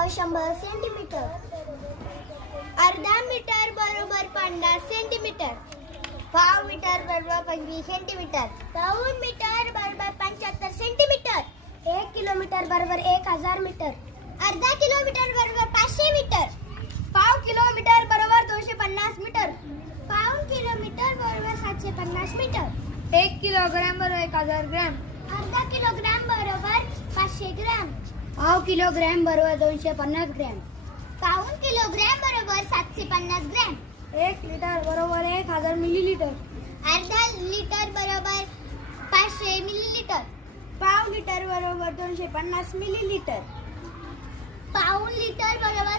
बरोबर शंभर सेंटीमीटर. अर्धा मीटर बरोबर पन्नास सेंटीमीटर. पाव मीटर बरोबर पंचवीस सेंटीमीटर. पाऊन मीटर बरोबर पंच्याहत्तर सेंटीमीटर. एक किलोमीटर बरोबर एक हज़ार मीटर. अर्धा किलोमीटर बरोबर पाचशे मीटर. पाव किलोमीटर बरोबर दोनशे पन्नास मीटर. पाव किलोमीटर बरोबर सातशे पन्नास मीटर. एक किलोग्राम बरोबर एक हज़ार ग्राम. अर्धा किलोग्राम बरोबर पाव किलोग्रॅम बरोबर दोनशे पन्नास ग्रॅम. पाऊन किलोग्रॅम बरोबर सातशे पन्नास ग्रॅम. एक लिटर बरोबर एक हजार मिलीलिटर अर्धा लिटर बरोबर पाचशे मिलीलिटर पाव लिटर बरोबर दोनशे पन्नास मिलीलिटर पाऊन लिटर बरोबर